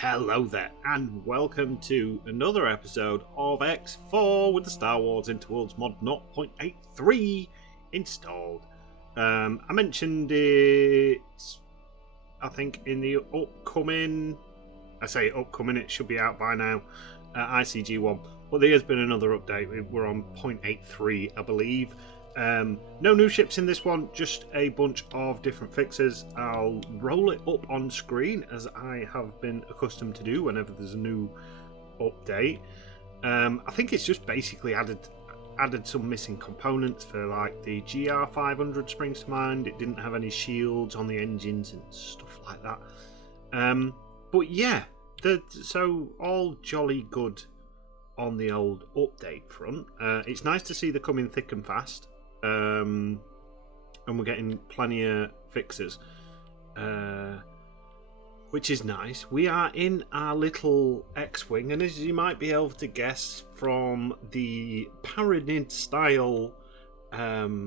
Hello there, and welcome to another episode of X4 with the Star Wars Interworlds mod 0.83 installed. I mentioned it, I think, in the upcoming, it should be out by now, ICG one, but there has been another update. We're on 0.83, I believe. No new ships in this one, just a bunch of different fixes. I'll roll it up on screen as I have been accustomed to do whenever there's a new update. I think it's just basically added some missing components for, like, the GR500 springs to mind. It didn't have any shields on the engines and stuff like that. But yeah, so all jolly good on the old update front. It's nice to see they're coming thick and fast. And we're getting plenty of fixes, which is nice. We are in our little X-Wing, and as you might be able to guess from the pyramid style, what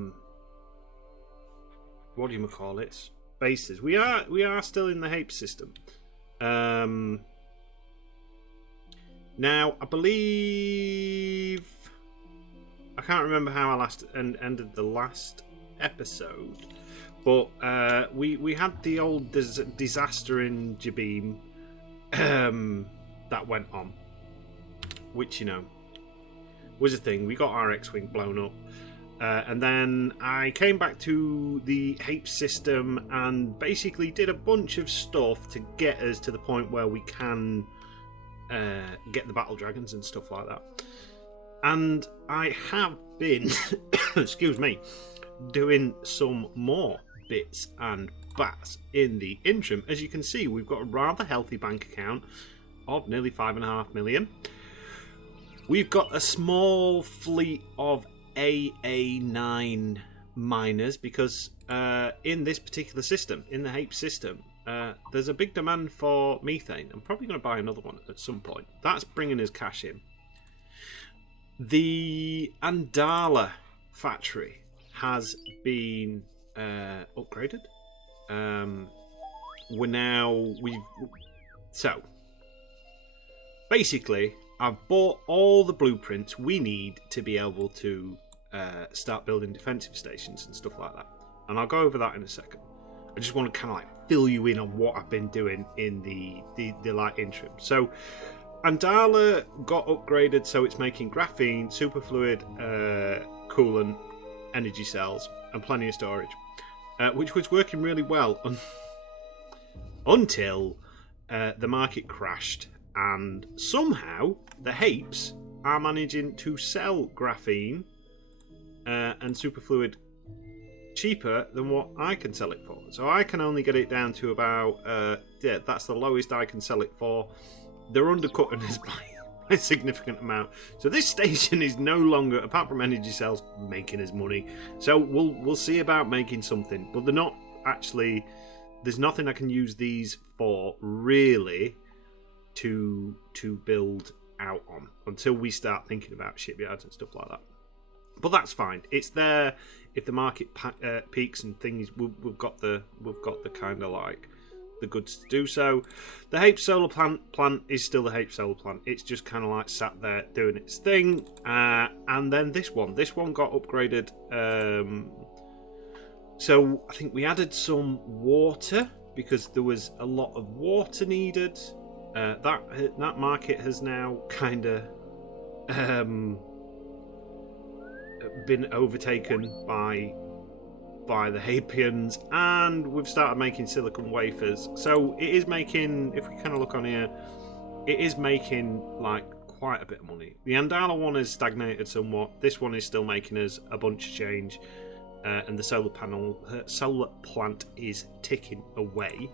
do you call it? Bases. We are still in the Hapes system. Now, I believe, I can't remember how I ended the last episode, but we had the old disaster in Jabeam that went on, which, you know, was a thing. We got our X-Wing blown up, and then I came back to the Hapes system and basically did a bunch of stuff to get us to the point where we can get the battle dragons and stuff like that. And I have been, excuse me, doing some more bits and bats in the interim. As you can see, we've got a rather healthy bank account of nearly 5.5 million. We've got a small fleet of AA9 miners because in this particular system, in the Hapes system, there's a big demand for methane. I'm probably going to buy another one at some point. That's bringing us cash in. The Andala factory has been upgraded. So basically, I've bought all the blueprints we need to be able to start building defensive stations and stuff like that, and I'll go over that in a second. I just want to kind of like fill you in on what I've been doing in the light interim. So Andala got upgraded, so it's making graphene, superfluid, coolant, energy cells, and plenty of storage, which was working really well until the market crashed, and somehow the Hapes are managing to sell graphene and superfluid cheaper than what I can sell it for. So I can only get it down to about, that's the lowest I can sell it for. They're undercutting us by a significant amount. So this station is no longer, apart from energy cells, making us money. So we'll see about making something. But they're not actually, there's nothing I can use these for really to build out on until we start thinking about shipyards and stuff like that. But that's fine. It's there. If the market peaks and things, we've got the kind of like the goods to do so. The Hapes solar plant is still the Hapes solar plant. It's just kind of like sat there doing its thing. And then this one got upgraded. So I think we added some water because there was a lot of water needed. That market has now kind of been overtaken by the Hapians, and we've started making silicon wafers. So it is making, if we kind of look on here, it is making like quite a bit of money. The Andala one has stagnated somewhat. This one is still making us a bunch of change, and the solar plant is ticking away.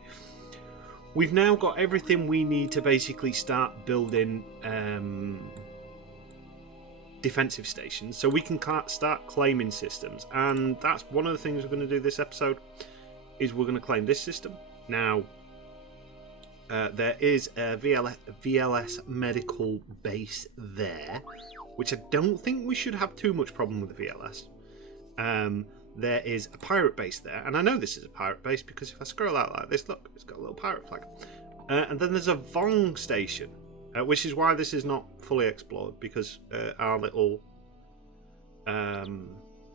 We've now got everything we need to basically start building defensive stations, so we can start claiming systems, and that's one of the things we're going to do this episode. Is we're going to claim this system. Now there is a VLS medical base there, which I don't think we should have too much problem with the VLS. There is a pirate base there, and I know this is a pirate base because if I scroll out like this, look, it's got a little pirate flag. And then there's a Vong station, which is why this is not fully explored, because our little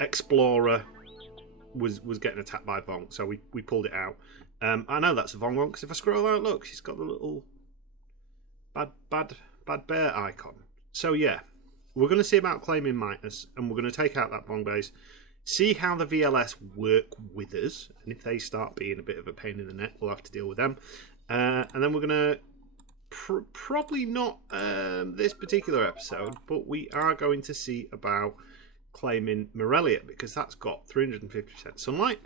explorer was getting attacked by Vong, so we pulled it out. I know that's a Vong one, because if I scroll out, look, she's got the little bad bear icon. So yeah, we're going to see about claiming Midas, and we're going to take out that Vong base, see how the VLS work with us, and if they start being a bit of a pain in the neck, we'll have to deal with them. And then we're going to probably not this particular episode, but we are going to see about claiming Morelia, because that's got 350% sunlight.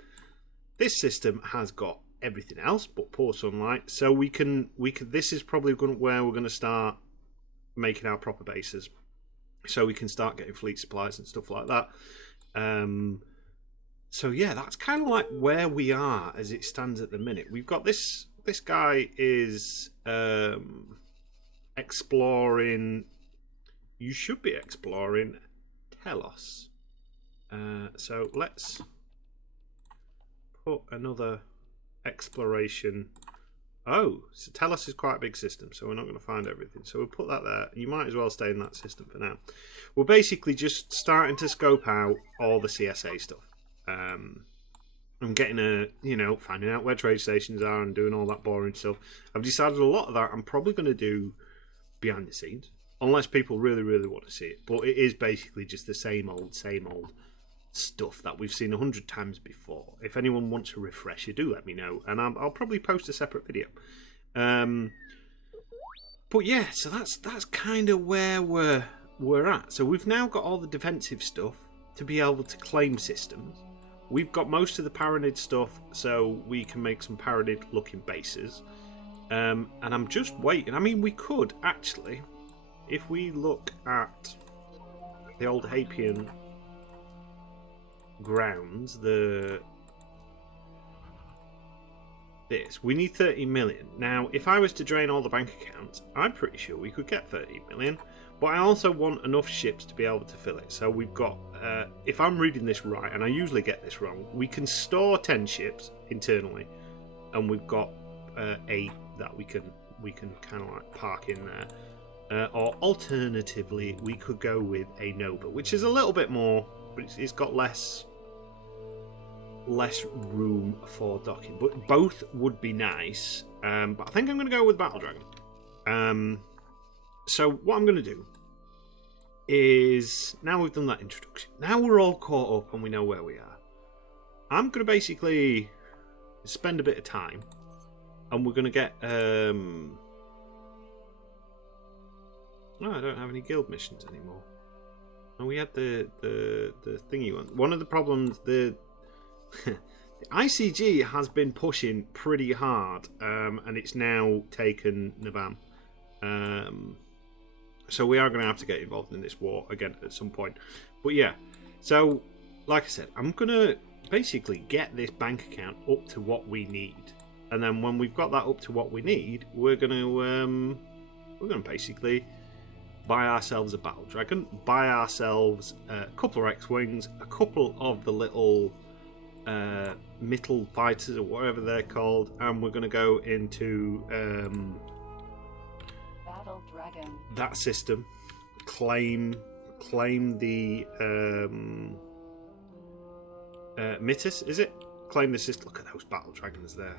This system has got everything else but poor sunlight, so we can this is probably where we're going to start making our proper bases, so we can start getting fleet supplies and stuff like that. So yeah, that's kind of like where we are as it stands at the minute. We've got this guy is exploring. You should be exploring Telos. So let's put another exploration. Oh, so Telos is quite a big system, so we're not going to find everything. So we'll put that there. You might as well stay in that system for now. We're basically just starting to scope out all the CSA stuff. I'm getting finding out where trade stations are and doing all that boring stuff. I've decided a lot of that I'm probably going to do behind the scenes, unless people really, really want to see it. But it is basically just the same old stuff that we've seen 100 times before. If anyone wants a refresher, do let me know, and I'll probably post a separate video. But yeah, so that's kind of where we're at. So we've now got all the defensive stuff to be able to claim systems. We've got most of the Paranid stuff, so we can make some Paranid looking bases. And I'm just waiting. I mean, we could actually, if we look at the old Hapian grounds, we need 30 million. Now, if I was to drain all the bank accounts, I'm pretty sure we could get 30 million. But I also want enough ships to be able to fill it. So we've got, if I'm reading this right, and I usually get this wrong, we can store 10 ships internally, and we've got 8 that we can kind of like park in there. Or alternatively, we could go with a Nova, which is a little bit more, but it's got less room for docking. But both would be nice. But I think I'm going to go with Battle Dragon. So what I'm going to do is, now we've done that introduction, now we're all caught up and we know where we are, I'm going to basically spend a bit of time, and we're going to get no, I don't have any guild missions anymore. And we had the thingy one. One of the problems, the ICG has been pushing pretty hard, and it's now taken Nabam. So we are going to have to get involved in this war again at some point. But yeah, so like I said, I'm going to basically get this bank account up to what we need, and then when we've got that up to what we need, we're going to basically buy ourselves a battle dragon, buy ourselves a couple of X-wings, a couple of the little Mittel fighters or whatever they're called, and we're going to go into Dragon. That system, claim the Mitis, is it? Claim the system. Look at those battle dragons there.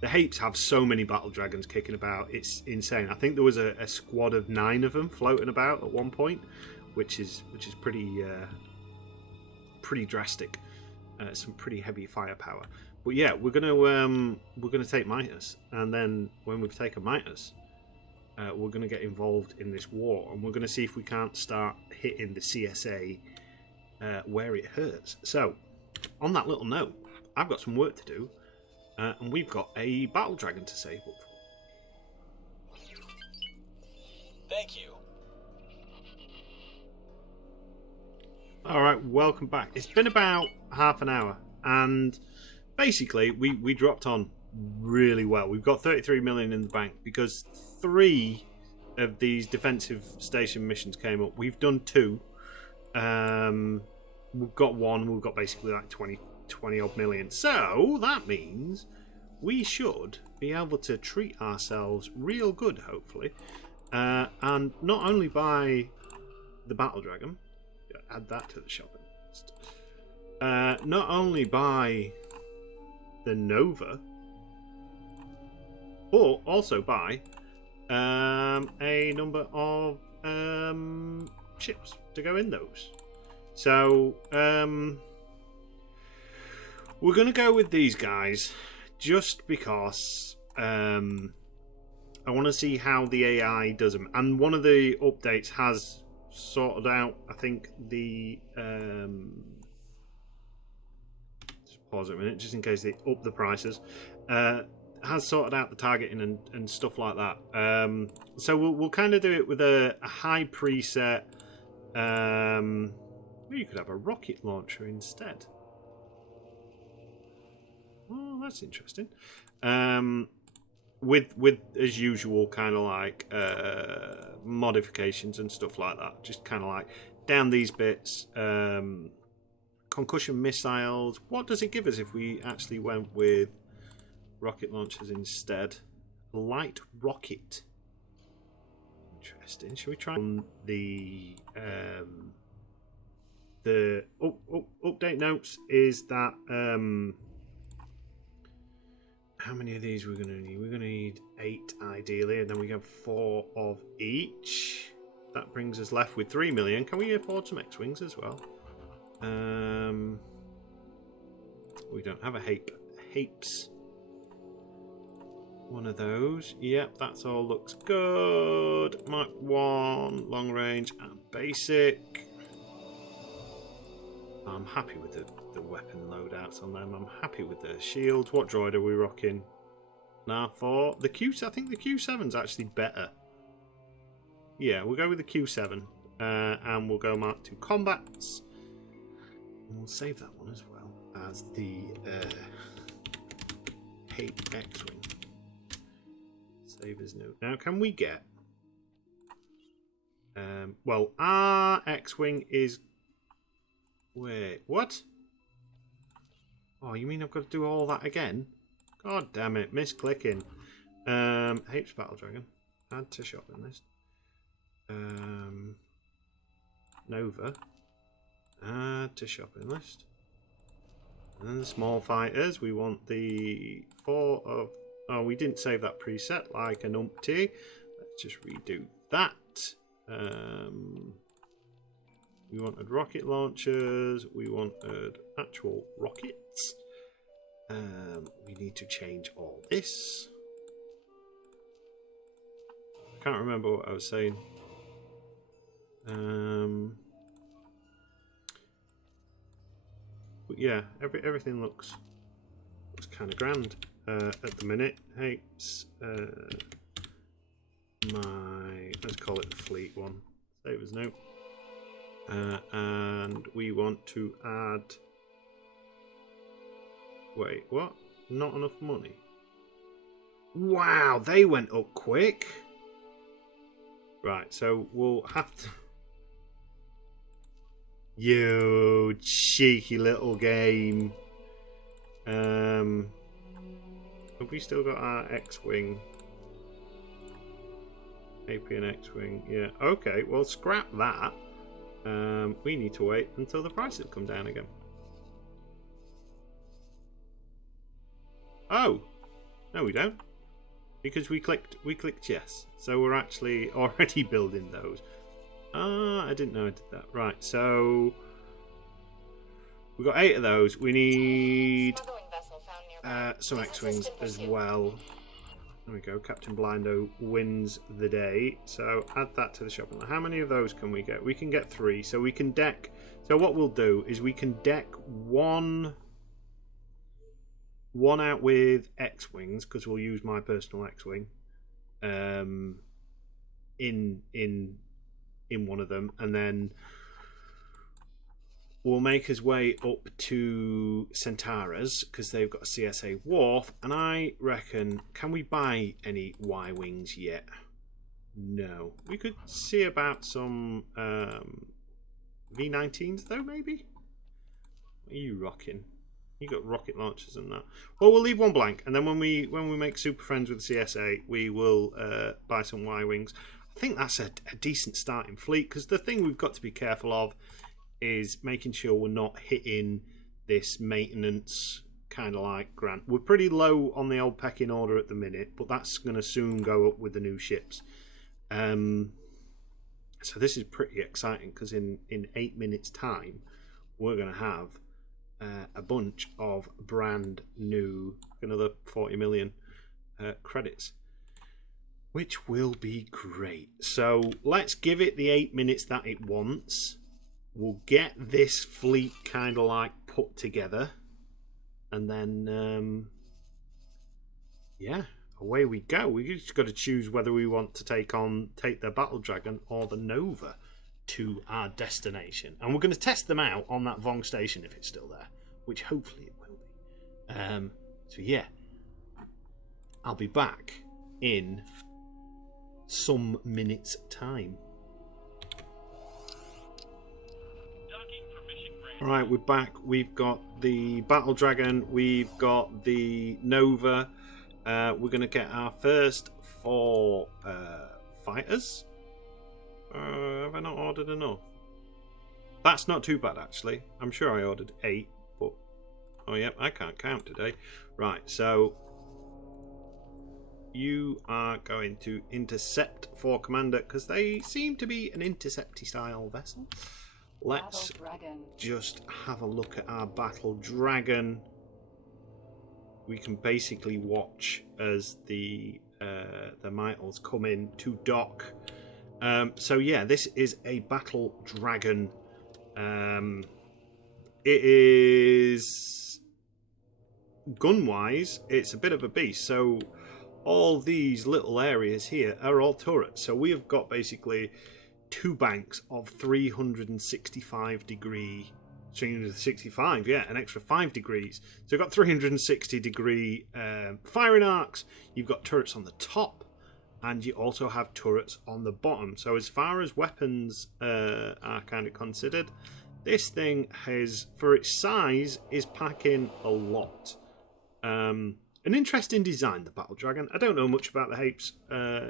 The Hapes have so many battle dragons kicking about, it's insane. I think there was a squad of 9 of them floating about at one point, which is pretty drastic. Some pretty heavy firepower. But yeah, we're gonna take Midas, and then when we've taken Midas, we're going to get involved in this war, and we're going to see if we can't start hitting the CSA where it hurts. So, on that little note, I've got some work to do, and we've got a battle dragon to save up for. Thank you. Alright, welcome back. It's been about half an hour, and basically we dropped on really well. We've got 33 million in the bank because 3 of these defensive station missions came up. We've done 2. We've got 1. We've got basically like 20 odd million. So that means we should be able to treat ourselves real good, hopefully. And not only buy the Battle Dragon, add that to the shopping list. Not only buy the Nova, but also buy a number of ships to go in those. So we're going to go with these guys just because I want to see how the AI does them. And one of the updates has sorted out, I think, the... just pause it a minute, just in case they up the prices. Has sorted out the targeting and stuff like that. So we'll kind of do it with a high preset. You could have a rocket launcher instead. Oh, that's interesting. With as usual kind of like modifications and stuff like that. Just kind of like down these bits. Concussion missiles. What does it give us if we actually went with rocket launchers instead? Light rocket. Interesting. Should we try on the update notes? Is that how many of these we're going to need? We're going to need 8 ideally, and then we have 4 of each. That brings us left with 3 million. Can we afford some X-Wings as well? We don't have a Hapes. One of those. Yep, that's all looks good. Mark 1, long range and basic. I'm happy with the weapon loadouts on them. I'm happy with the shields. What droid are we rocking? Now for the Q, I think the Q7's actually better. Yeah, we'll go with the Q7. And we'll go Mark 2 combats. And we'll save that one as well as the Hape X-Wing. Save as note. Now, can we get... well, our X-Wing is... Wait, what? Oh, you mean I've got to do all that again? God damn it, misclicking. Hapes Battle Dragon. Add to shopping list. Nova. Add to shopping list. And then the small fighters. We want the 4 of... Oh, we didn't save that preset like an umpty. Let's just redo that. We wanted rocket launchers. We wanted actual rockets. We need to change all this. I can't remember what I was saying. But yeah, everything looks kind of grand at the minute. Hapes, let's call it the fleet one. Save as note. And we want to add... Wait, what? Not enough money? Wow, they went up quick. Right, so we'll have to... You cheeky little game. Have we still got our X-Wing? AP and X-Wing, yeah. Okay, well, scrap that. We need to wait until the prices come down again. Oh, no, we don't, because we clicked yes. So we're actually already building those. I didn't know I did that. Right, so we've got 8 of those. We need some X-Wings as well. There we go. Captain Blindo wins the day. So add that to the shop. How many of those can we get? We can get 3. So we can deck. So what we'll do is we can deck one out with X-Wings, because we'll use my personal X-Wing in one of them, and then we'll make his way up to Centaurus because they've got a CSA Wharf. And I reckon, can we buy any Y-Wings yet? No. We could see about some V19s though, maybe? What are you rocking? You got rocket launchers and that. Well, we'll leave one blank, and then when we make super friends with the CSA, we will buy some Y-wings. I think that's a decent starting fleet, because the thing we've got to be careful of is making sure we're not hitting this maintenance kind of like grant. We're pretty low on the old pecking order at the minute, but that's going to soon go up with the new ships. So this is pretty exciting, because in 8 minutes time we're going to have a bunch of brand new, another 40 million credits, which will be great. So let's give it the 8 minutes that it wants. We'll get this fleet kind of like put together, and then yeah, away we go. We just got to choose whether we want to take the Battle Dragon or the Nova to our destination, and we're going to test them out on that Vong station if it's still there, which hopefully it will be. So yeah, I'll be back in some minutes time. Alright, we're back. We've got the Battle Dragon, we've got the Nova. We're going to get our first 4 fighters. Have I not ordered enough? That's not too bad, actually. I'm sure I ordered 8, but... Oh, yep, I can't count today. Right, so... You are going to intercept for Commander, because they seem to be an intercepty style vessel. Let's just have a look at our Battle Dragon. We can basically watch as the Mitals come in to dock. So yeah, this is a Battle Dragon. It is gun-wise, it's a bit of a beast. So all these little areas here are all turrets. So we have got basically 2 banks of 365 degree, 365, yeah, an extra 5 degrees. So you've got 360 degree firing arcs. You've got turrets on the top, and you also have turrets on the bottom. So as far as weapons are kind of considered, this thing has, for its size, is packing a lot. An interesting design, the Battle Dragon. I don't know much about the Hapes,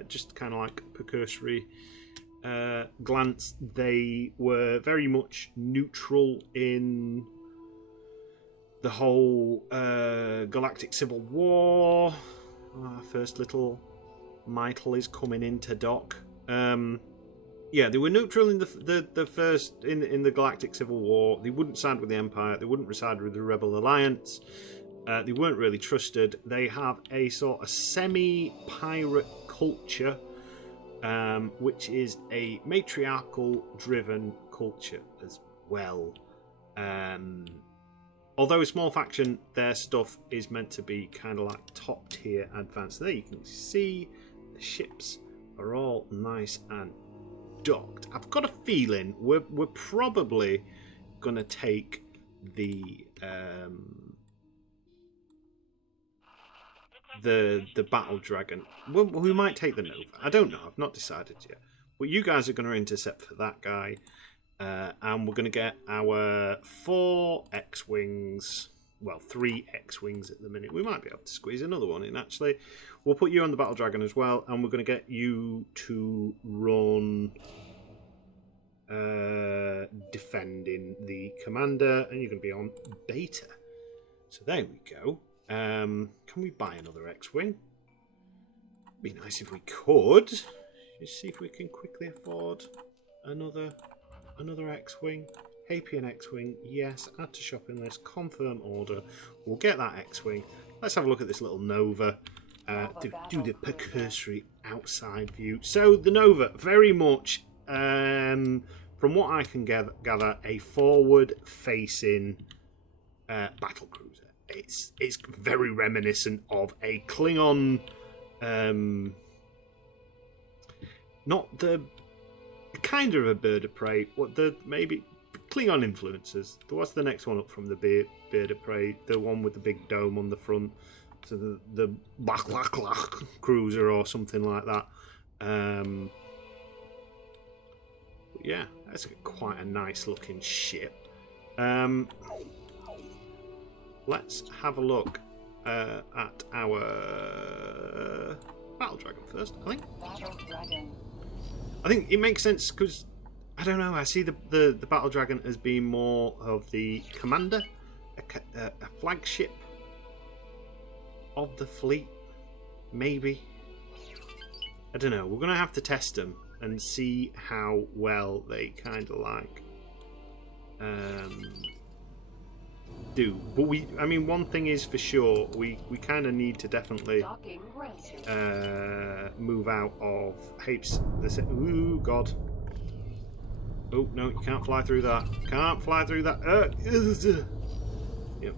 just kind of like precursory glance. They were very much neutral in the whole Galactic Civil War. Our first little Mytel is coming into dock. Yeah, they were neutral in the first in the Galactic Civil War. They wouldn't side with the Empire. They wouldn't side with the Rebel Alliance. They weren't really trusted. They have a sort of semi-pirate culture, which is a matriarchal-driven culture as well. Although a small faction, their stuff is meant to be kind of like top-tier advanced. There you can see the ships are all nice and docked. I've got a feeling we're probably going to take the Battle Dragon. Well, we might take the Nova. I don't know. I've not decided yet. But you guys are going to intercept for that guy. And we're going to get our 4 X-Wings. Well, 3 X-Wings at the minute. We might be able to squeeze another one in, actually. We'll put you on the Battle Dragon as well. And we're going to get you to run defending the Commander. And you're going to be on Beta. So there we go. Can we buy another X-Wing? Be nice if we could. Just see if we can quickly afford another X-Wing. Hapian X-Wing, yes. Add to shopping list. Confirm order. We'll get that X-Wing. Let's have a look at this little Nova. Do the precursory outside view. So the Nova, very much, from what I can gather, a forward-facing battle cruiser. It's very reminiscent of a Klingon, not the kind of a bird of prey. What the maybe Klingon influences. What's the next one up from the bird of prey? The one with the big dome on the front. So the Baklak cruiser or something like that. Yeah, that's quite a nice looking ship. let's have a look at our Battle Dragon first, I think. Battle Dragon. I think it makes sense because, I don't know, I see the Battle Dragon as being more of the commander, a flagship of the fleet, maybe. I don't know, we're going to have to test them and see how well they kind of like do. But I mean, one thing is for sure, we kind of need to definitely move out of Hapes. Ooh, God. Oh, no, you can't fly through that. Can't fly through that. Yep.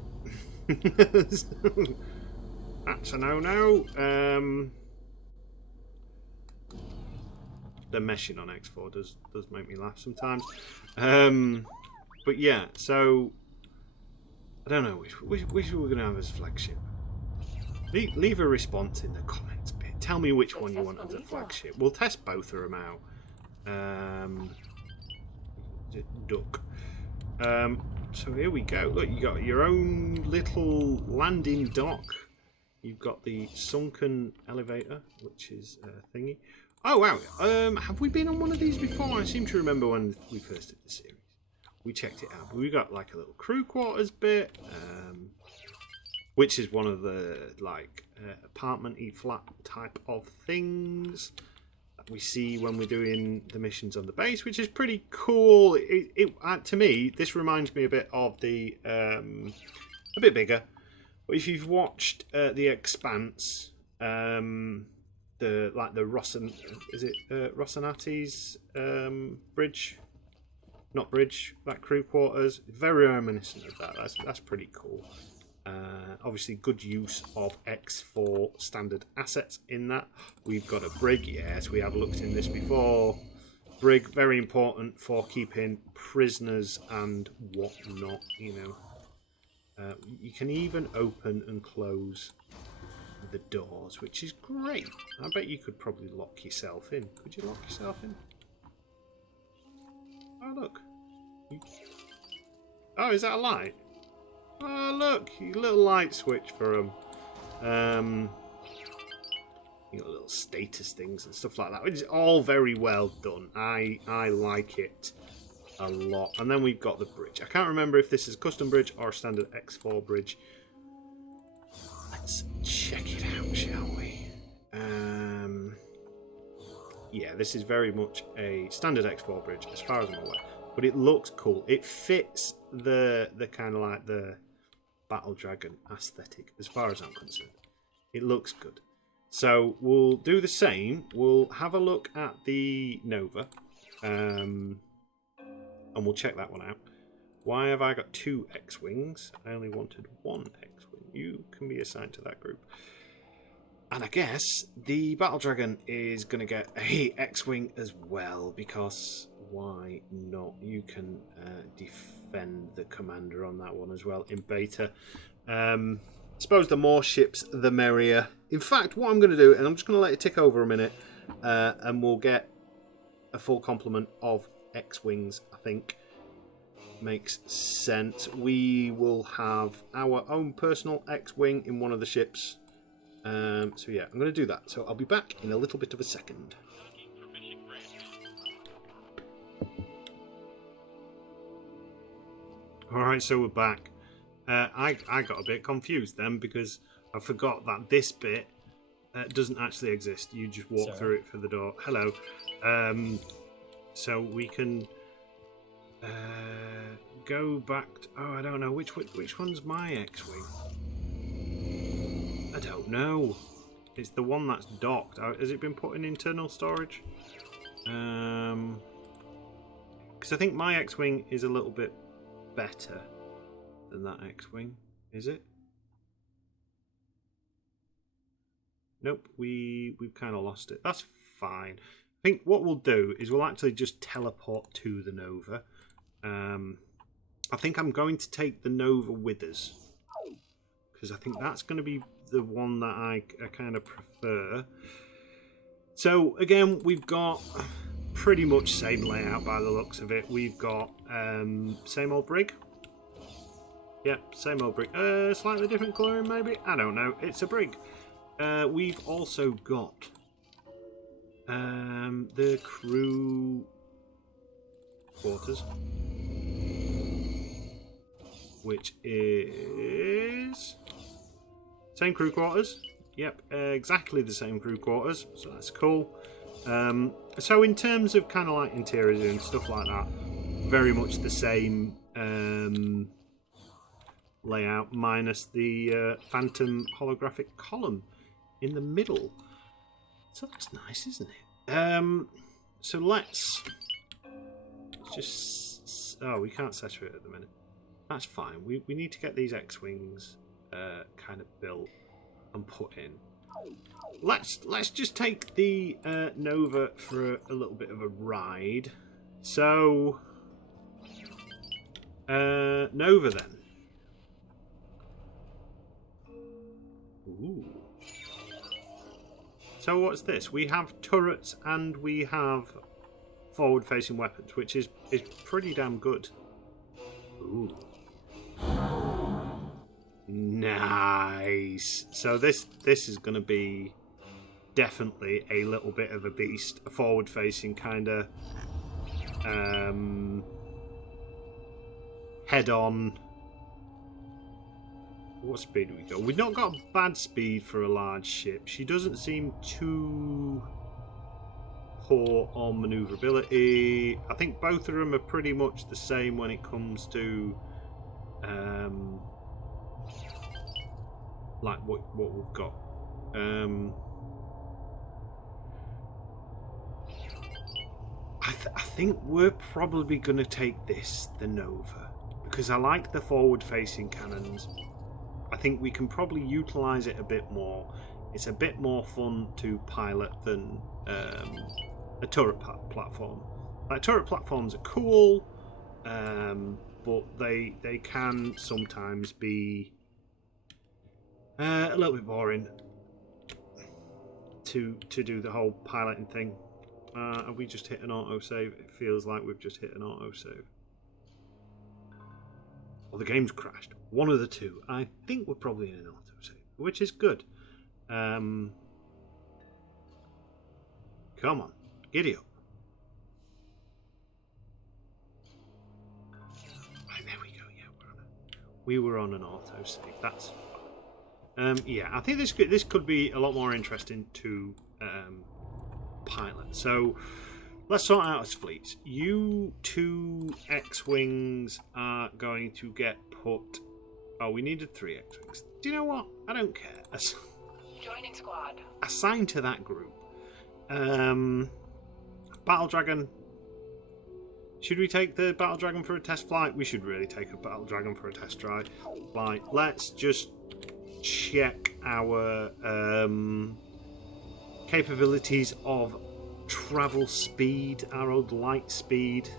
That's a no-no. The meshing on X4 does make me laugh sometimes. But yeah, so I don't know which we're going to have as flagship. Leave a response in the comments bit. Tell me which one you want as a flagship. We'll test both of them out. Duck. So here we go. Look, you got your own little landing dock. You've got the sunken elevator, which is a thingy. Oh wow! Have we been on one of these before? I seem to remember when we first did the series. We checked it out. But we got like a little crew quarters bit, which is one of the like apartment-y flat type of things that we see when we're doing the missions on the base, which is pretty cool. To me, this reminds me a bit of the a bit bigger. But if you've watched The Expanse, the Rocinati's bridge, not bridge, that crew quarters, very reminiscent of that. That's pretty cool. Obviously, good use of X4 standard assets in that. We've got a brig, yes, we have looked in this before. Brig, very important for keeping prisoners and whatnot, you know. You can even open and close the doors, which is great. I bet you could probably lock yourself in. Could you lock yourself in? Oh, look. Oh, is that a light? Oh, look. You got a little light switch for them. You got little status things and stuff like that, which is all very well done. I like it a lot. And then we've got the bridge. I can't remember if this is a custom bridge or a standard X4 bridge. Let's check it out, shall we? Yeah, this is very much a standard X4 bridge, as far as I'm aware. But it looks cool. It fits the kind of like the Battle Dragon aesthetic, as far as I'm concerned. It looks good. So we'll do the same. We'll have a look at the Nova. And we'll check that one out. Why have I got 2 X-Wings? I only wanted 1 X-Wing. You can be assigned to that group. And I guess the Battle Dragon is going to get a X-Wing as well, because why not? You can defend the commander on that one as well in beta. I suppose the more ships, the merrier. In fact, what I'm going to do, and I'm just going to let it tick over a minute, and we'll get a full complement of X-Wings, I think. Makes sense. We will have our own personal X-Wing in one of the ships. So yeah, I'm going to do that. So I'll be back in a little bit of a second. Alright, so we're back. I got a bit confused then because I forgot that this bit doesn't actually exist. You just walk through it for the door. Hello. So we can go back to, oh, I don't know which one's my X-Wing. I don't know. It's the one that's docked. Has it been put in internal storage? Because I think my X-Wing is a little bit better than that X-Wing. Is it? Nope. We've kind of lost it. That's fine. I think what we'll do is we'll actually just teleport to the Nova. I think I'm going to take the Nova with us, because I think that's going to be the one that I kind of prefer. So again, we've got pretty much same layout by the looks of it. We've got same old brig. Yep, same old brig. Slightly different colouring, maybe? I don't know. It's a brig. We've also got the crew quarters, which is same crew quarters. Yep, exactly the same crew quarters, so that's cool. So in terms of kind of like interiors and stuff like that, very much the same layout, minus the phantom holographic column in the middle. So that's nice, isn't it? So let's just... Oh, we can't saturate at the minute. That's fine. We need to get these X-Wings kind of built and put in. Let's just take the Nova for a little bit of a ride. So... Nova then. Ooh. So what's this? We have turrets and we have forward-facing weapons, which is pretty damn good. Ooh. Nice. So this is going to be definitely a little bit of a beast, a forward-facing kind of head-on. What speed do we go? We've not got bad speed for a large ship. She doesn't seem too poor on manoeuvrability. I think both of them are pretty much the same when it comes to like what we've got. I think we're probably going to take the Nova, because I like the forward-facing cannons. I think we can probably utilise it a bit more. It's a bit more fun to pilot than a turret platform. Like, turret platforms are cool, but they can sometimes be a little bit boring to do the whole piloting thing. Have we just hit an autosave? It feels like we've just hit an autosave. Or the game's crashed. One of the two. I think we're probably in an autosave, which is good. Come on, giddy up. Right, there we go. Yeah, we were on an autosave. That's fine. Yeah, I think this could be a lot more interesting to pilot. So let's sort out his fleets. You two X-Wings are going to get put... Oh, we needed 3 X-Wings. Do you know what? I don't care. Joining squad. Assign to that group. Battle Dragon. Should we take the Battle Dragon for a test flight? We should really take a Battle Dragon for a test flight. Let's just check our capabilities of travel speed, our old light speed.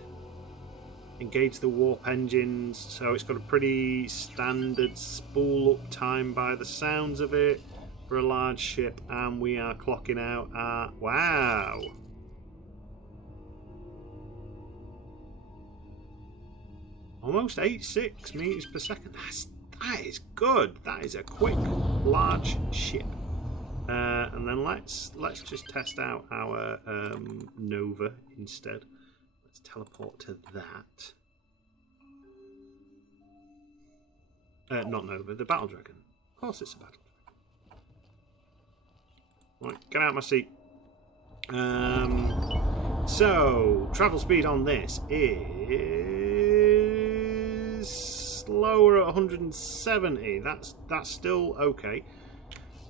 Engage the warp engines. So it's got a pretty standard spool up time by the sounds of it for a large ship, and we are clocking out at, wow, almost 86 meters per second. That is good. That is a quick large ship. And then let's just test out our Nova instead. Let's teleport to that. Not Nova, the Battle Dragon. Of course it's a Battle Dragon. Right, get out of my seat. So, travel speed on this is slower at 170. That's still okay.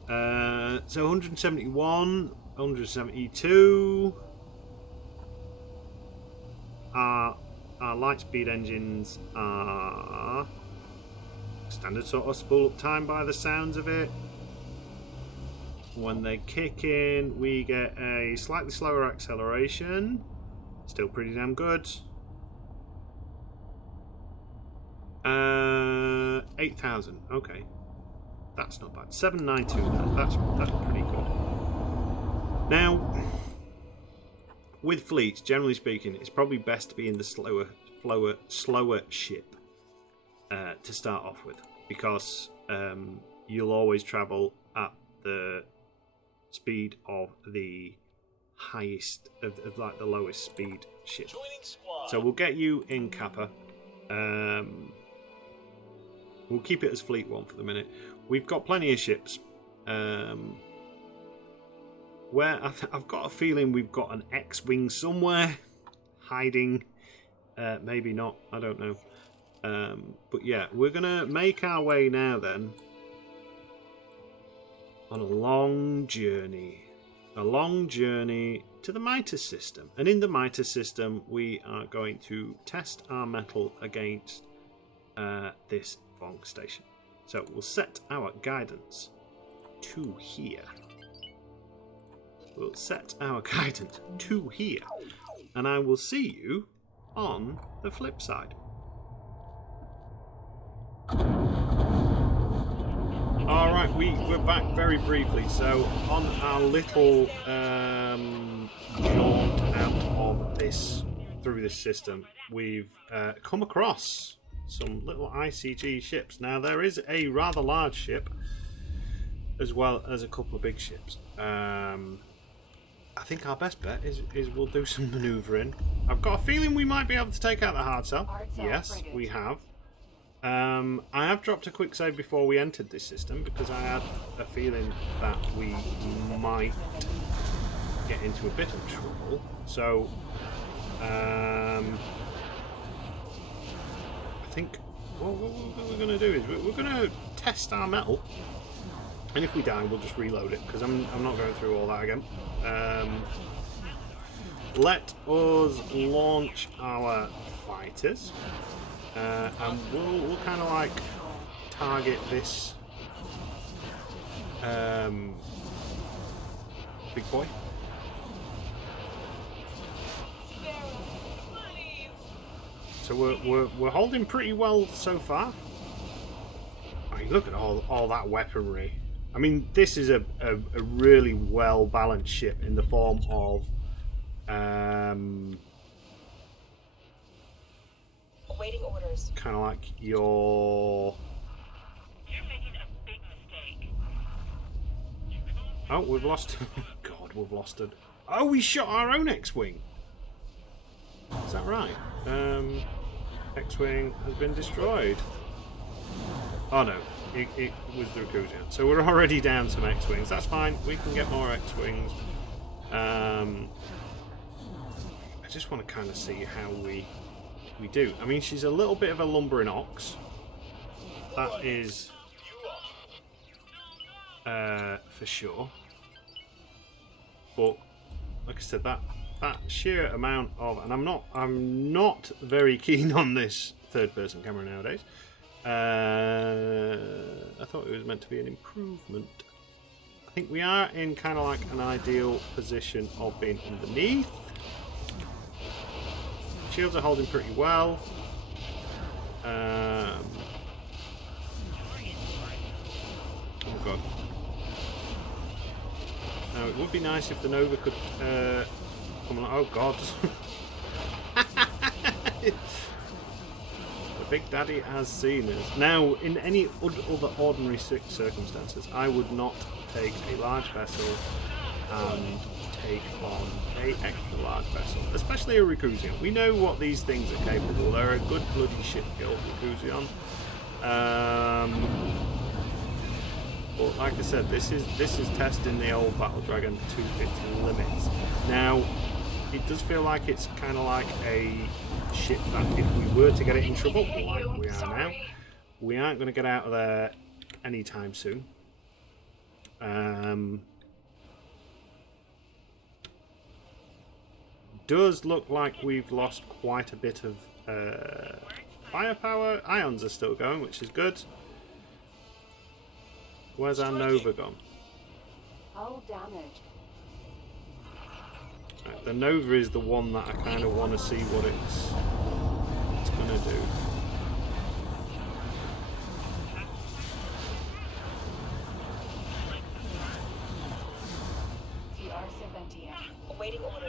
So 171, 172. Our light speed engines are standard sort of spool up time by the sounds of it. When they kick in, we get a slightly slower acceleration. Still pretty damn good. 8,000. Okay. That's not bad. 792. That's pretty good. Now, with fleets, generally speaking, it's probably best to be in the slower ship. to start off with, because you'll always travel at the speed of the highest, of like the lowest speed ship. So we'll get you in Kappa. We'll keep it as Fleet 1 for the minute. We've got plenty of ships. Where I've got a feeling we've got an X-Wing somewhere hiding. Maybe not, I don't know. But yeah, we're going to make our way now then on a long journey. A long journey to the Mitre system. And in the Mitre system, we are going to test our metal against this Vong station. So we'll set our guidance to here. We'll set our guidance to here. And I will see you on the flip side. Alright, we're back very briefly. So on our little jaunt out of this, through this system, we've come across some little ICG ships. Now there is a rather large ship as well as a couple of big ships. I think our best bet is we'll do some manoeuvring. I've got a feeling we might be able to take out the hard cell. Yes, we have. I have dropped a quick save before we entered this system because I had a feeling that we might get into a bit of trouble. So I think what we're going to do is we're going to test our metal, and if we die we'll just reload it because I'm not going through all that again. Let us launch our fighters, and we'll kind of like target this big boy. So we're holding pretty well so far. I mean, look at all that weaponry. I mean, this is a really well balanced ship in the form of awaiting orders. Kind of like your. You're making a big mistake. Oh, we've lost. God, we've lost it. Oh, we shot our own X-wing. Is that right? X-wing has been destroyed. Oh no, it was the Recusant. So we're already down some X-wings. That's fine. We can get more X-wings. I just want to kind of see how we do. I mean, she's a little bit of a lumbering ox. That is for sure. But like I said, that sheer amount of, and I'm not very keen on this third-person camera nowadays. I thought it was meant to be an improvement. I think we are in kind of like an ideal position of being underneath. Shields are holding pretty well. Oh god. Now it would be nice if the Nova could come along. Oh god. The Big Daddy has seen us. Now, in any other ordinary circumstances, I would not take a large vessel and take on a extra large vessel, especially a Recusant. We know what these things are capable. They're a good bloody ship built Recusant. But like I said, this is testing the old Battle Dragon to its limits. Now, it does feel like it's kind of like a ship that if we were to get it in trouble, like we are now, we aren't going to get out of there anytime soon. Does look like we've lost quite a bit of firepower. Ions are still going, which is good. Where's our Nova gone? Hull damaged. Right, the Nova is the one that I kind of want to see what it's going to do.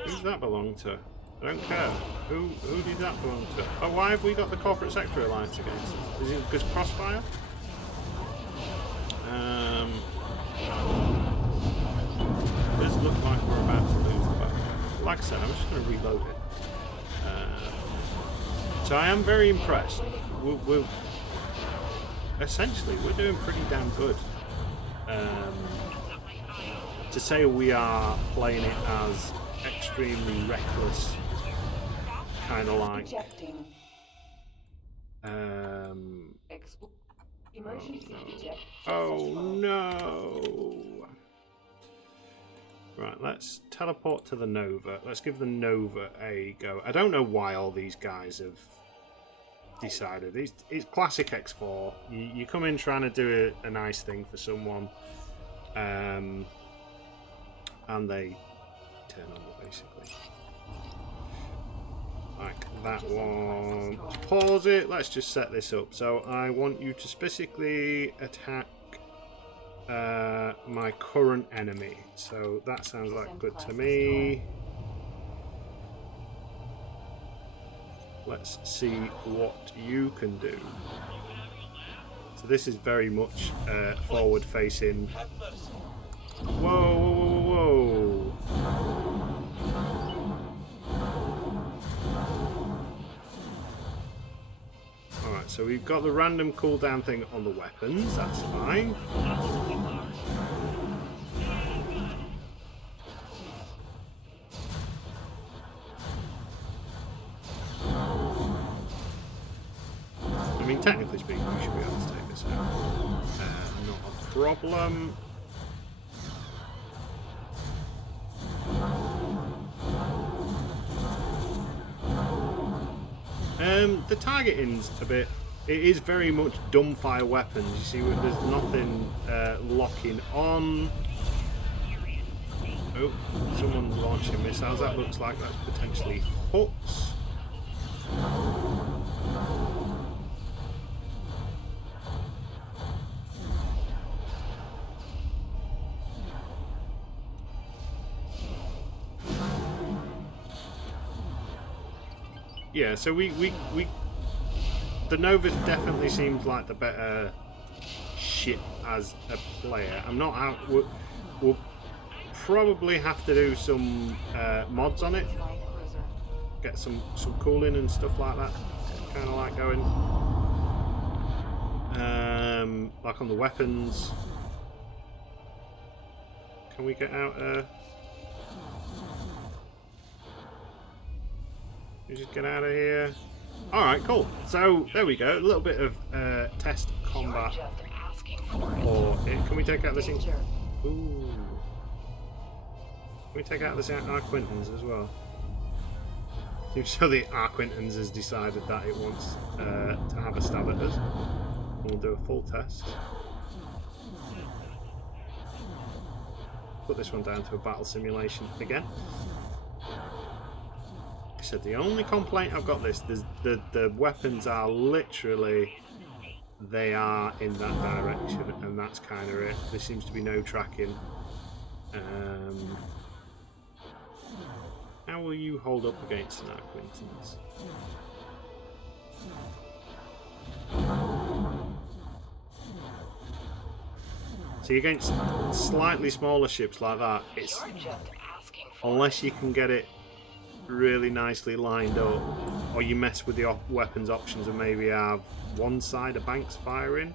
Who's that belong to? I don't care. Who did that belong to? Oh, why have we got the Corporate Sector Alliance against us? Is it because Crossfire? It does look like we're about to lose the battle. Like I said, I'm just going to reload it. So I am very impressed. We're essentially we're doing pretty damn good. To say we are playing it as extremely reckless, kind of like oh no. Right, let's teleport to the Nova. Let's give the Nova a go. I don't know why all these guys have decided. It's classic X4. You come in trying to do a nice thing for someone, and they turn on you, basically. Like that one. Pause it. Let's just set this up. So I want you to specifically attack my current enemy. So that sounds like good to me. Let's see what you can do. So this is very much forward facing. Whoa, whoa, whoa, whoa. Alright, so we've got the random cooldown thing on the weapons, that's fine. I mean, technically speaking, we should be able to take this out. Not a problem. The targeting's a bit. It is very much dumbfire weapons. You see, there's nothing locking on. Oh, someone's launching missiles. That looks like that's potentially hooks. Yeah, so we the Nova definitely seems like the better ship as a player. I'm not out. We'll probably have to do some mods on it, get some cooling and stuff like that. Kind of like going like on the weapons. Can we get out? We just get out of here. Alright, cool. So, there we go. A little bit of test combat. Or can we take out this thing? Ooh. Can we take out this Arquintans as well? Seems so the Arquintans has decided that it wants to have a stab at us. We'll do a full test. Put this one down to a battle simulation again. I said the only complaint I've got the weapons are literally they are in that direction, and that's kind of it. There seems to be no tracking. How will you hold up against an Acquaintance? See, against slightly smaller ships like that, it's unless you can get it really nicely lined up, or you mess with the weapons options and maybe have one side of banks firing.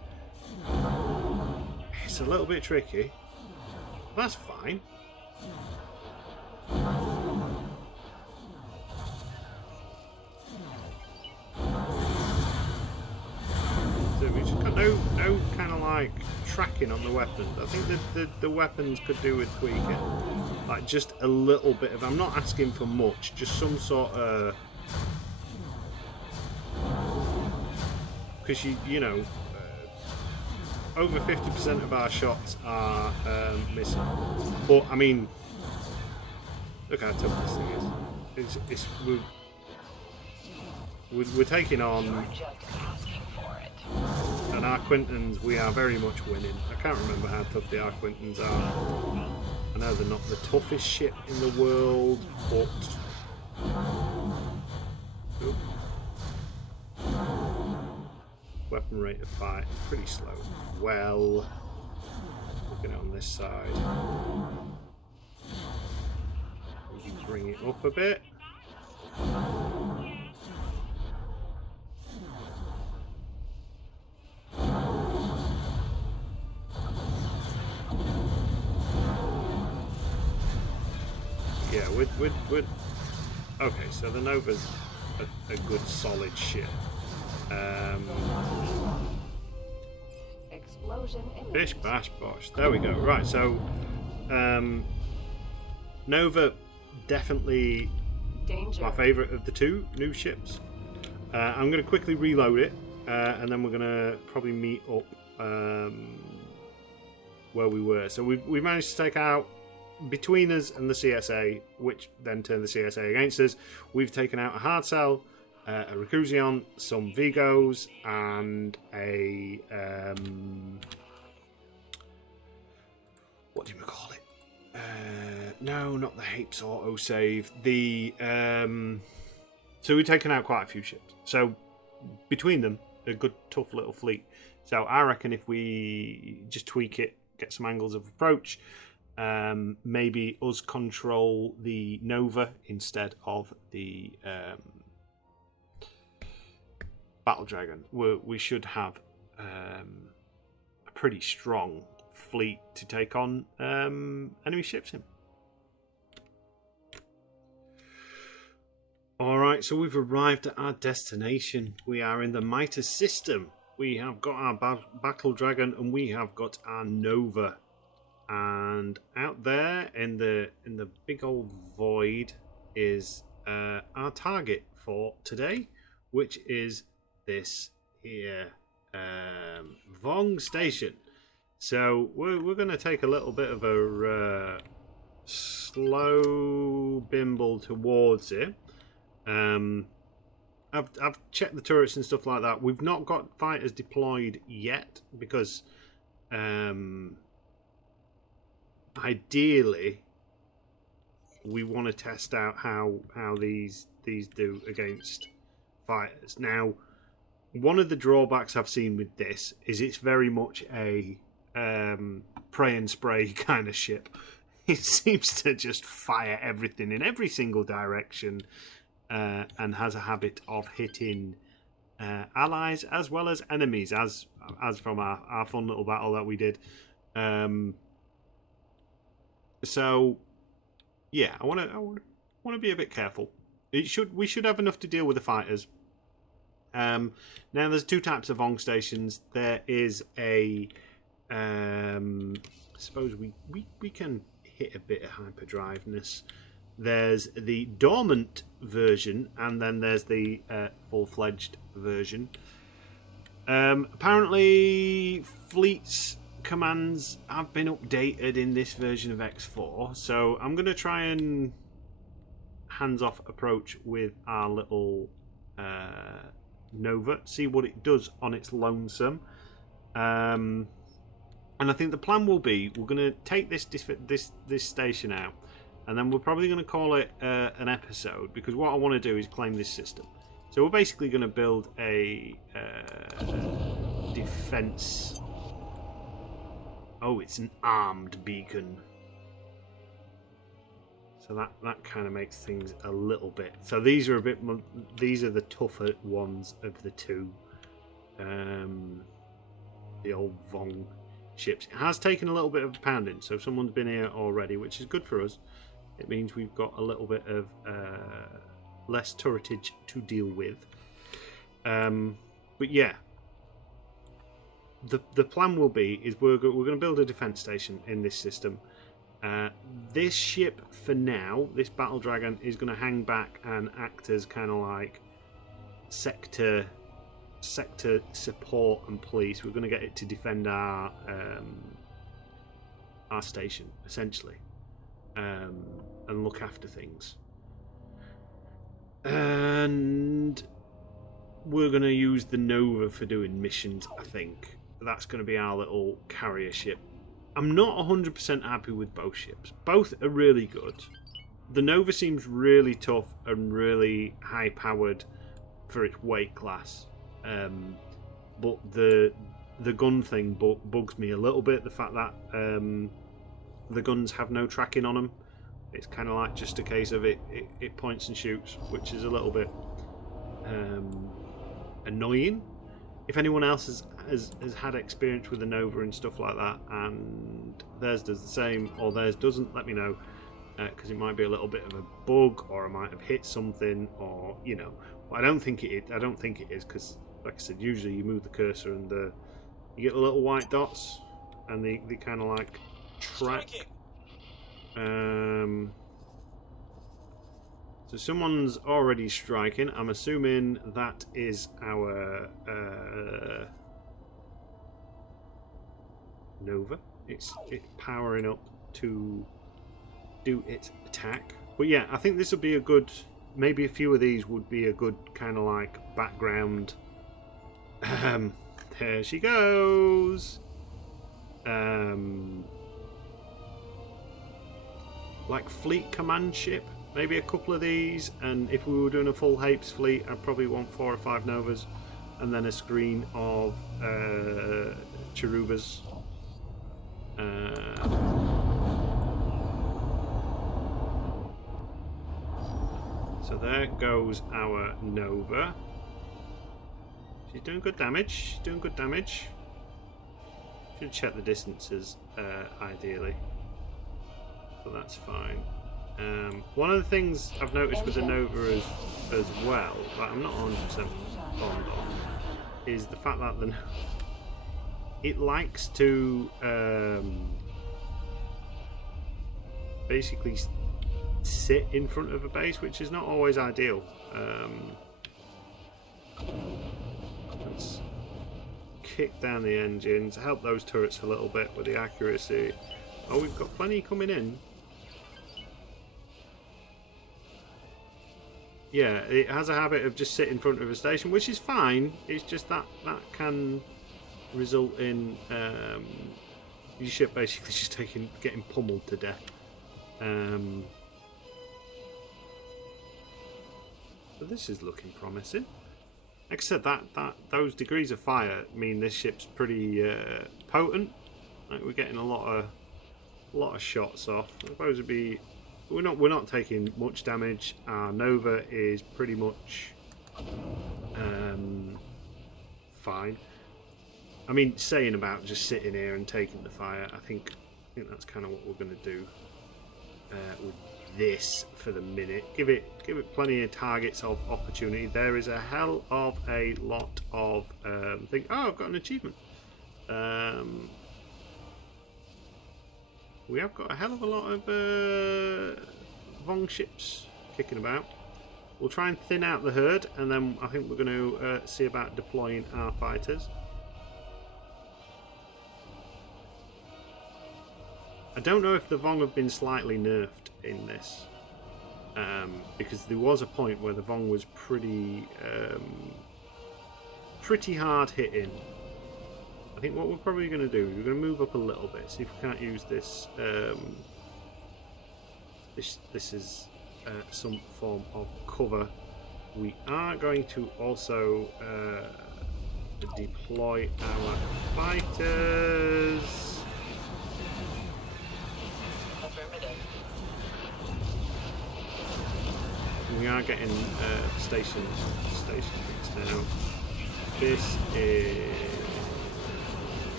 It's a little bit tricky. That's fine. So we just got no kind of like tracking on the weapons. I think the weapons could do with tweaking. Like just a little bit of, I'm not asking for much, just some sort of, because you know, over 50% of our shots are missing. But I mean, look how tough this thing is. We're taking on an Arquintans. We are very much winning. I can't remember how tough the Arquintans are. I know they're not the toughest ship in the world, but weapon rate of fire is pretty slow. Well, looking on this side, we can bring it up a bit. Yeah, with okay, so the Nova's a good solid ship. Explosion imminent. Bish bash bosh. There we go. Right, so Nova definitely Danger. my favourite of the two new ships. I'm going to quickly reload it, and then we're going to probably meet up where we were. So we managed to take out, between us and the CSA, which then turned the CSA against us, we've taken out a hard cell, a Recursion, some Vigos, and a what do you call it? No, not the Hapes autosave. The so we've taken out quite a few ships. So between them, a good tough little fleet. So I reckon if we just tweak it, get some angles of approach, maybe us control the Nova instead of the Battle Dragon. We should have a pretty strong fleet to take on enemy ships in. Alright, so we've arrived at our destination. We are in the Midas system. We have got our Battle Dragon and we have got our Nova. And out there in the big old void is our target for today, which is this here Vong station. So we're going to take a little bit of a slow bimble towards it. I've checked the turrets and stuff like that. We've not got fighters deployed yet because ideally we want to test out how these do against fighters. Now, one of the drawbacks I've seen with this is it's very much a pray and spray kind of ship. It seems to just fire everything in every single direction, and has a habit of hitting allies as well as enemies, as from our fun little battle that we did. So yeah, I want to be a bit careful. We should have enough to deal with the fighters. Now there's two types of Vong stations. There is a I suppose we can hit a bit of hyperdriveness. There's the dormant version, and then there's the full-fledged version. Apparently, fleets commands have been updated in this version of X4, so I'm going to try and hands-off approach with our little Nova, see what it does on its lonesome. And I think the plan will be we're going to take this station out, and then we're probably going to call it an episode, because what I want to do is claim this system. So we're basically going to build a defense. Oh, it's an armed beacon. So that kind of makes things a little bit. So these are these are the tougher ones of the two. The old Vong ships. It has taken a little bit of pounding, so someone's been here already, which is good for us. It means we've got a little bit of less turretage to deal with. But yeah, the plan will be is we're going to build a defense station in this system. This ship, for now, this Battle Dragon, is going to hang back and act as kind of like sector support and police. We're going to get it to defend our station, essentially, and look after things. And we're going to use the Nova for doing missions, I think. That's going to be our little carrier ship. I'm not 100% happy with both ships. Both are really good. The Nova seems really tough and really high-powered for its weight class. but the gun thing bugs me a little bit. The fact that the guns have no tracking on them. It's kind of like just a case of it points and shoots, which is a little bit annoying. If anyone else has had experience with the Nova and stuff like that, and theirs does the same or theirs doesn't, let me know, because it might be a little bit of a bug, or I might have hit something, or you know. I don't think it is, because like I said, usually you move the cursor and you get the little white dots, and they kind of like track. So someone's already striking. I'm assuming that is our Nova. It's powering up to do its attack. But yeah, I think this would be a good. Maybe a few of these would be a good kind of like background. There she goes. Like fleet command ship, maybe a couple of these, and if we were doing a full Hapes fleet, I'd probably want 4 or 5 Novas, and then a screen of Cherubas. So there goes our Nova. She's doing good damage. Should check the distances ideally. So that's fine. One of the things I've noticed with the Nova as well, that I'm not 100% fond of, is the fact that it likes to basically sit in front of a base, which is not always ideal. Let's kick down the engines, help those turrets a little bit with the accuracy. Oh, we've got plenty coming in. Yeah, it has a habit of just sitting in front of a station, which is fine. It's just that can result in your ship basically just getting pummeled to death. But this is looking promising. Like I said, those degrees of fire mean this ship's pretty potent. Like we're getting a lot of shots off. I suppose it'd be. We're not taking much damage. Our Nova is pretty much fine. I mean, saying about just sitting here and taking the fire, I think that's kind of what we're going to do with this for the minute. Give it plenty of targets of opportunity. There is a hell of a lot of things. Oh, I've got an achievement. We have got a hell of a lot of Vong ships kicking about. We'll try and thin out the herd, and then I think we're going to see about deploying our fighters. I don't know if the Vong have been slightly nerfed in this, because there was a point where the Vong was pretty hard hitting. I think what we're probably going to do is we're going to move up a little bit, see if we can't use this. This is some form of cover. We are going to also deploy our fighters. We are getting stations now. This is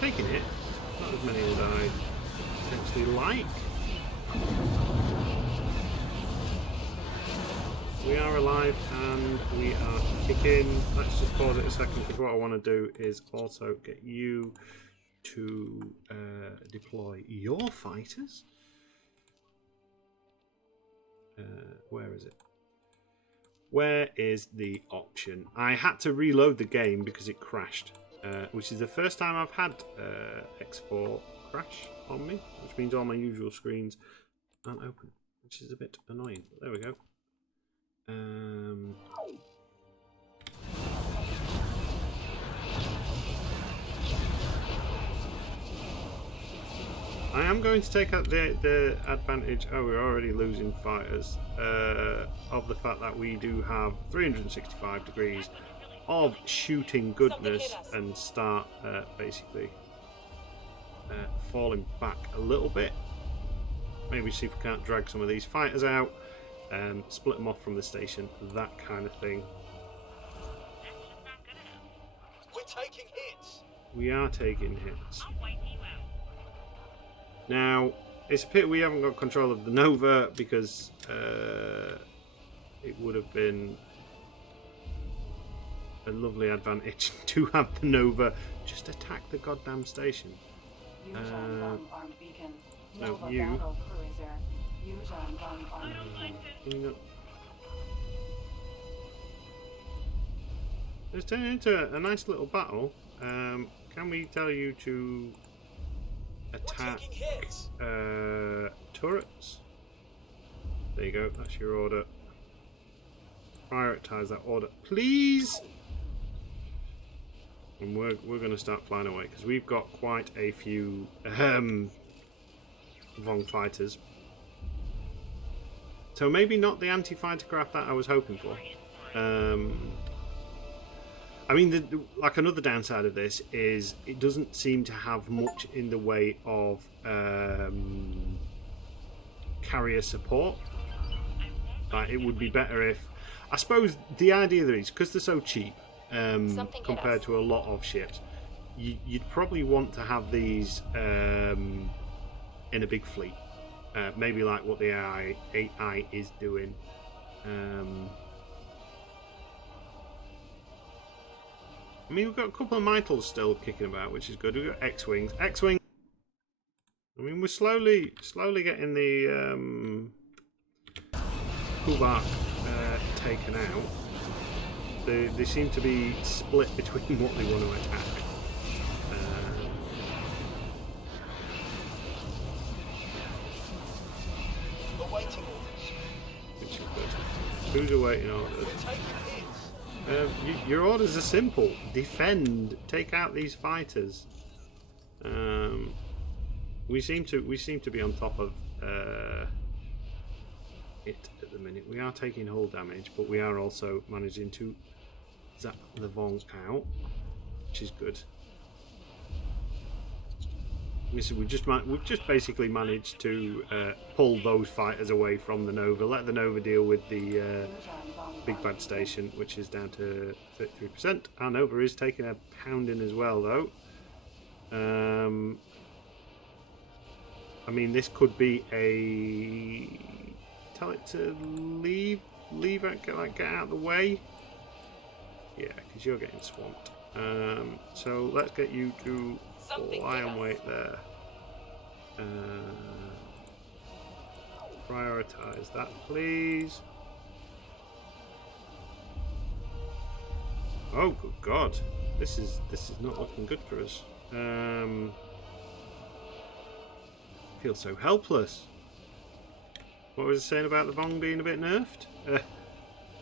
taking it. Not as many as I potentially like. We are alive and we are kicking. Let's just pause it a second, because what I want to do is also get you to deploy your fighters. Where is it? Where is the option? I had to reload the game because it crashed, which is the first time I've had X4 crash on me, which means all my usual screens aren't open, which is a bit annoying. But there we go. I am going to take out the advantage. Oh, we're already losing fighters. Of the fact that we do have 365 degrees of shooting goodness and start basically falling back a little bit. Maybe see if we can't drag some of these fighters out, split them off from the station, that kind of thing. We're taking hits. We are taking hits. Now, it's a pity we haven't got control of the Nova, because it would have been a lovely advantage to have the Nova just attack the goddamn station. No, you. It's turning into a nice little battle. Can we tell you to attack turrets? There you go, that's your order. Prioritize that order, please. And we're going to start flying away because we've got quite a few Vong fighters. So maybe not the anti-fighter craft that I was hoping for. I mean, like another downside of this is it doesn't seem to have much in the way of carrier support. Like, it would be better if, I suppose the idea there is, because they're so cheap compared to a lot of ships, you'd probably want to have these in a big fleet. Maybe like what the AI is doing. I mean, we've got a couple of mitals still kicking about, which is good. We've got X-Wings. X-Wing. I mean, we're slowly getting the Kubak taken out. They seem to be split between what they want to attack. Awaiting orders. Which is good. Who's awaiting orders? Your orders are simple. Defend. Take out these fighters. We seem to be on top of it at the minute. We are taking hull damage, but we are also managing to zap the Vong out, which is good. We've just basically managed to pull those fighters away from the Nova. Let the Nova deal with the big bad station, which is down to 33%. Our Nova is taking a pounding as well, though. I mean, this could be a tell it to leave it, get out of the way. Yeah, because you're getting swamped. So let's get you to fly and wait there. Prioritize that, please. Oh, good God! This is not looking good for us. Feel so helpless. What was it saying about the Vong being a bit nerfed?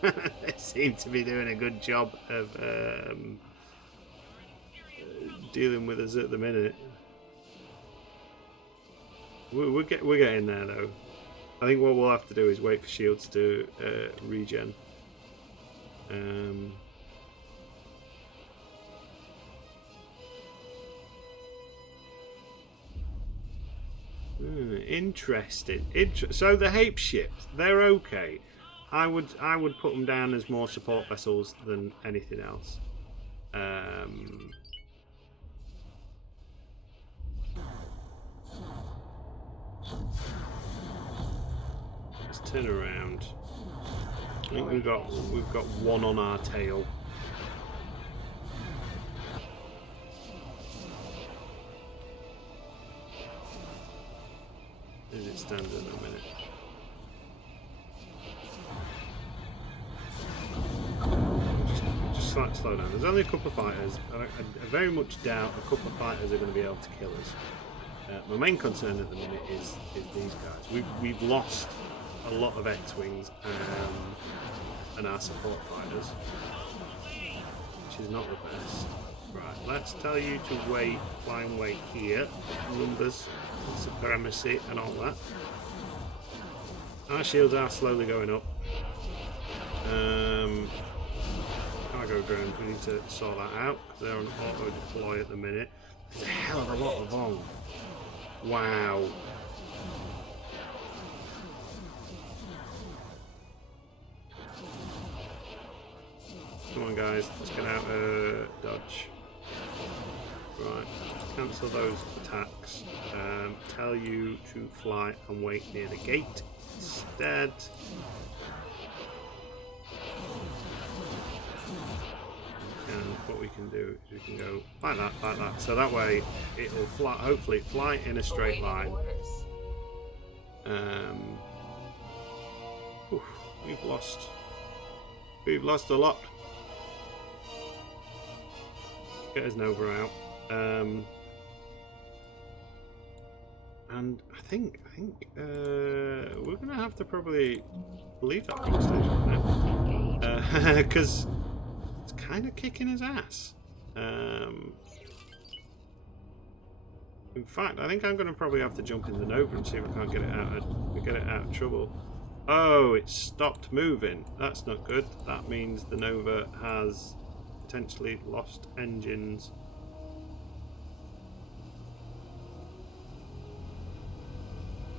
They seem to be doing a good job of dealing with us at the minute. We're getting there though. I think what we'll have to do is wait for shields to regen. Interesting. So the Hapes ships, they're okay. I would put them down as more support vessels than anything else. Let's turn around. I think we've got one on our tail. As it stands in a minute. Just slightly slow down. There's only a couple of fighters. I very much doubt a couple of fighters are going to be able to kill us. My main concern at the minute is these guys. We've lost a lot of X-Wings and our support fighters, which is not the best. Right, let's tell you to wait, fly and wait here. Numbers, supremacy and all that. Our shields are slowly going up. cargo drones. We need to sort that out because they're on auto deploy at the minute. There's a hell of a lot of Vong. Wow. Come on, guys. Let's get out dodge. Right. Cancel those attacks. Tell you to fly and wait near the gate instead. And what we can do is we can go like that. So that way it'll fly, hopefully fly in a straight line. Oof, we've lost a lot. Get his Nova out. And I think we're gonna have to probably leave that police station now because it's kind of kicking his ass. In fact, I think I'm gonna probably have to jump in the Nova and see if I can't get it out of trouble. Oh, it stopped moving. That's not good. That means the Nova has potentially lost engines.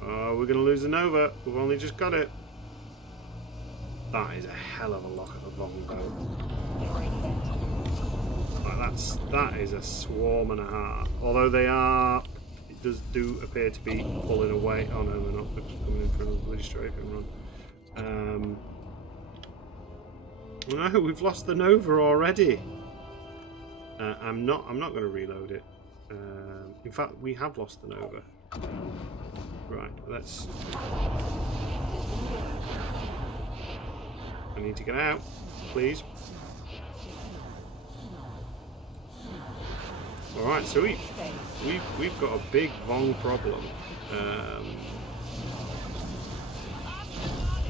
Oh, we're going to lose the Nova. We've only just got it. That is a hell of a lock at the Vong boat. Like that is a swarm and a half. Although it do appear to be pulling away. Oh no, they're not. They're just coming in for another bloody strafing run. No, we've lost the Nova already. I'm not going to reload it. In fact, we have lost the Nova. Right, let's... I need to get out, please. Alright, so we've got a big Vong problem.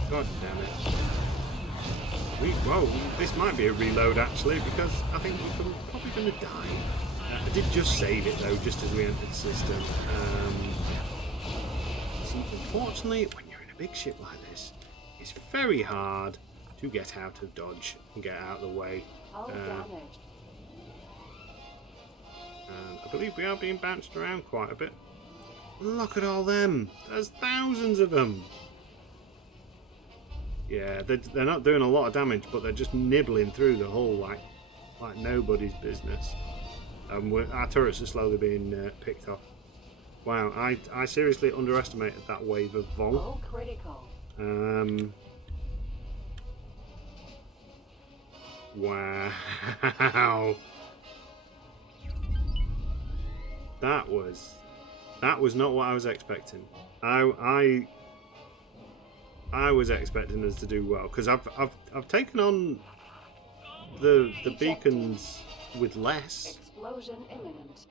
God damn it. Whoa, this might be a reload actually, because I think we're probably going to die. I did just save it though, just as we entered the system. See, unfortunately, when you're in a big ship like this, it's very hard to get out of dodge and get out of the way. And I believe we are being bounced around quite a bit. Look at all them! There's thousands of them! Yeah, they're not doing a lot of damage, but they're just nibbling through the hull like nobody's business. Our turrets are slowly being picked off. Wow, I seriously underestimated that wave of Vong. Oh, critical. Wow. That was not what I was expecting. I was expecting us to do well because I've taken on the beacons with less. Explosion imminent.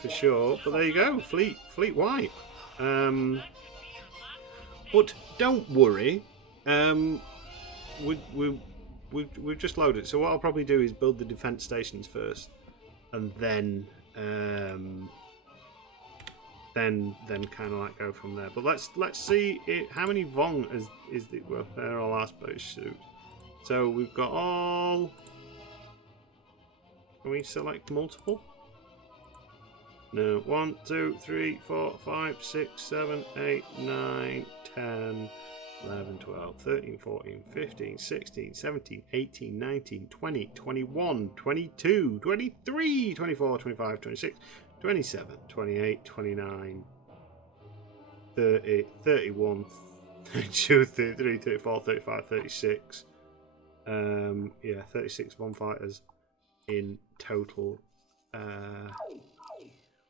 For sure. But there you go, fleet wipe. But don't worry. We've just loaded. So what I'll probably do is build the defense stations first, and then kind of like go from there. But let's see how many Vong is the well, they're our last boat suit. So we've got all. Can we select multiple? No. 1, 2, 3, 4, 5, 6, 7, 8, 9, 10, 11, 12, 13, 14, 15, 16, 17, 18, 19, 20, 21, 22, 23, 24, 25, 26, 27, 28, 29, 30, 31, 32, 33, 34, 35, 36. Yeah, 36 Vong fighters in total.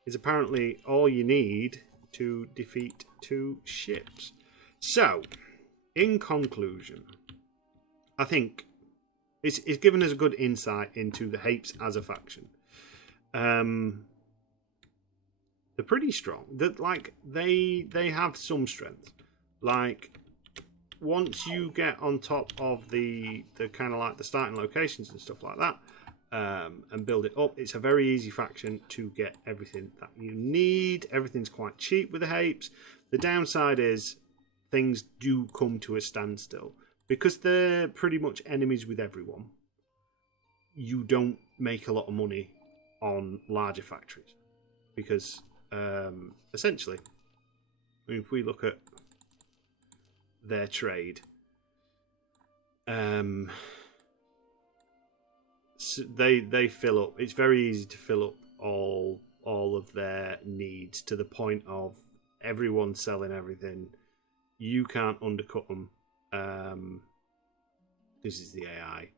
Is apparently all you need to defeat 2 ships. So, in conclusion, I think it's given us a good insight into the Hapes as a faction. They're pretty strong. That they have some strength. Like once you get on top of the kind of like the starting locations and stuff like that, and build it up, it's a very easy faction to get everything that you need. Everything's quite cheap with the Hapes. The downside is things do come to a standstill because they're pretty much enemies with everyone. you don't make a lot of money on larger factories because essentially, I mean, if we look at their trade, so they fill up. It's very easy to fill up all of their needs to the point of everyone selling everything. You can't undercut them. This is the AI.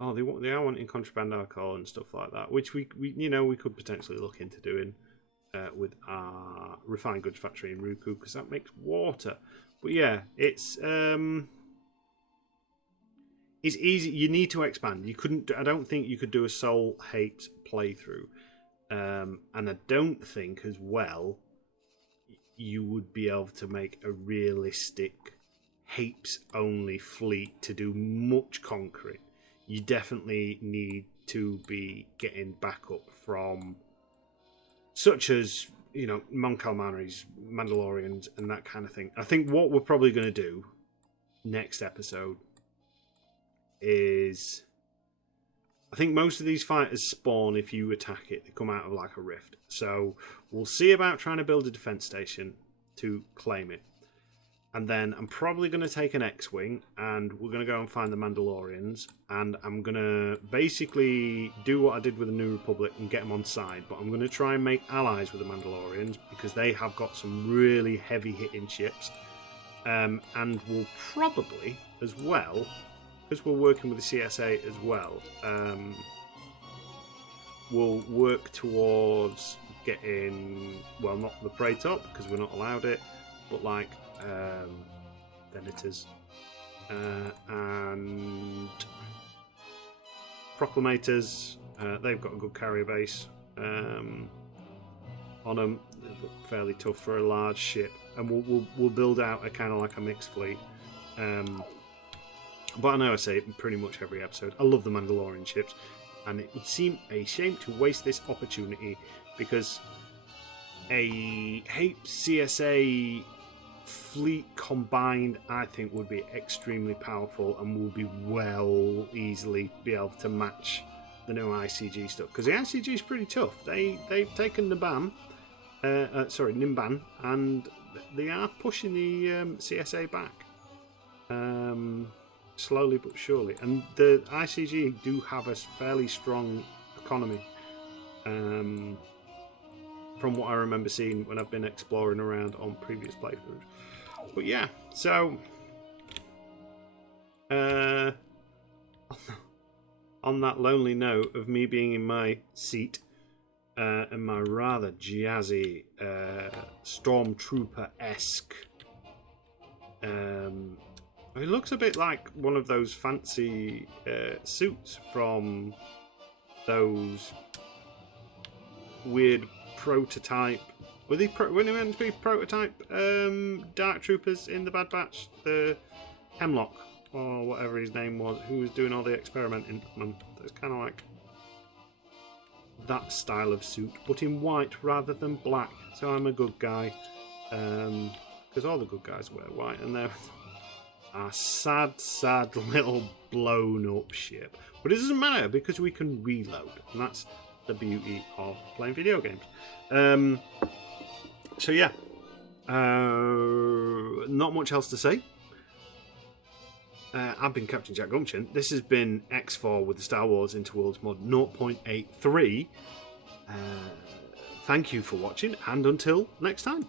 Oh, they are wanting contraband alcohol and stuff like that, which we could potentially look into doing with our refined goods factory in Ruku, because that makes water. But yeah, it's easy. You need to expand. You couldn't. I don't think you could do a sole Hapes playthrough, and I don't think as well you would be able to make a realistic Hapes only fleet to do much conquering. You definitely need to be getting backup from such as, Mon Calamari's, Mandalorians, and that kind of thing. I think what we're probably going to do next episode is, I think most of these fighters spawn if you attack it. They come out of like a rift. So we'll see about trying to build a defense station to claim it. And then I'm probably going to take an X-Wing and we're going to go and find the Mandalorians. And I'm going to basically do what I did with the New Republic and get them on side. But I'm going to try and make allies with the Mandalorians because they have got some really heavy-hitting ships. And we'll probably, as well, because we're working with the CSA as well, we'll work towards getting, well, not the Praetop because we're not allowed it, but like Venators and Proclamators. They've got a good carrier base on them. They look fairly tough for a large ship, and we'll build out a kind of like a mixed fleet. But I know I say it pretty much every episode. I love the Mandalorian ships, and it would seem a shame to waste this opportunity because a Hapes CSA fleet combined, I think, would be extremely powerful and will be easily be able to match the new ICG stuff. Because the ICG is pretty tough. They've taken Nimban, and they are pushing the CSA back. Slowly but surely, and the ICG do have a fairly strong economy, from what I remember seeing when I've been exploring around on previous playthroughs. But yeah, so on that lonely note of me being in my seat and my rather jazzy stormtrooper-esque, it looks a bit like one of those fancy suits from those weird prototype. Were they meant to be prototype Dark Troopers in the Bad Batch? The Hemlock or whatever his name was, who was doing all the experimenting on them. It's kind of like that style of suit, but in white rather than black. So I'm a good guy, because all the good guys wear white, and they're a sad little blown up ship. But it doesn't matter because we can reload, and that's the beauty of playing video games. So yeah, not much else to say. I've been Captain Jack Gumption. This has been X4 with the Star Wars Interworlds mod 0.83. Thank you for watching, and until next time.